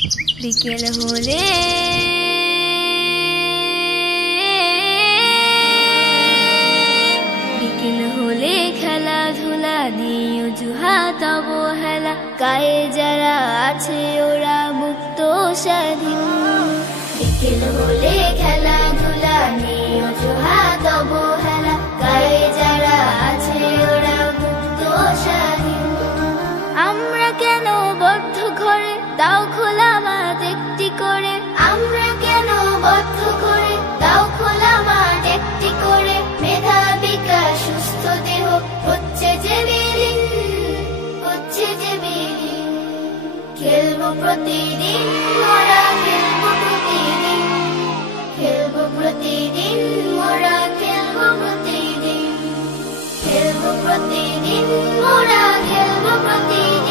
বিকেল হলে খেলাধুলা দিয়ে অজুহাত অবহেলা, গায়ে যারা আছে ওরা মুক্ত স্বাধীন। বিকেল হলে খেলাধুলা নিয়ে অজুহাত অবহেলা, গায়ে যারা আছে ওরা মুক্ত স্বাধীন। আমরা কেন বদ্ধ ঘরে, দাও খোলা মাঠ একটি করে। আমরা কেন বদ্ধ ঘরে, দাও খোলা মাঠ একটি করে। মেধা বিকাশ সুস্থ দেহ হচ্ছে যে বিলীন, হচ্ছে যে বিলীন। খেলবো প্রতিদিন মোরা, খেলবো প্রতিদিন, খেলবো প্রতিদিন মোরা, খেলবো প্রতিদিন, খেলবো প্রতিদিন মোরা, খেলবো প্রতিদিন।